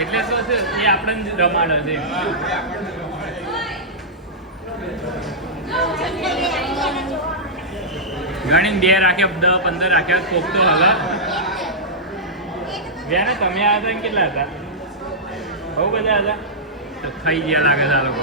એટલે શું છે એ આપણને રમાડે છે. ગણીને 2 રાખ્યા 10 15 રાખ્યા કોક તો હવે બેને તમે આવ્યા હતા કેટલા હતા? બહુ બધા હતા તો ખાઈ ગયા લાગે છે આ લોકો.